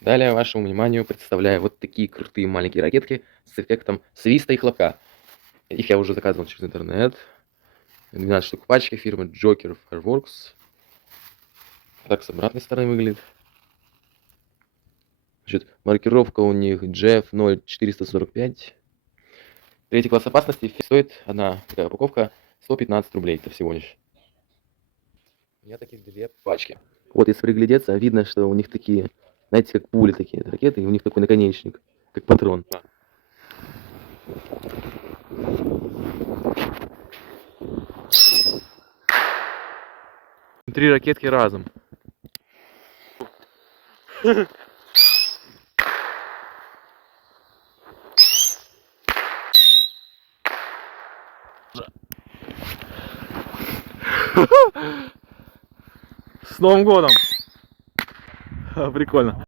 Далее вашему вниманию представляю вот такие крутые маленькие ракетки с эффектом свиста и хлопка. Их я уже заказывал через интернет. 12 штук в пачке фирмы Joker Fireworks. Так с обратной стороны выглядит. Значит, маркировка у них JF0445. Третий класс опасности стоит одна такая упаковка 115 рублей. Это всего лишь. У меня таких две пачки. Вот если приглядеться, видно, что у них такие, знаете, как пули такие ракеты, и у них такой наконечник, как патрон. Три ракетки разом. С Новым годом! Прикольно.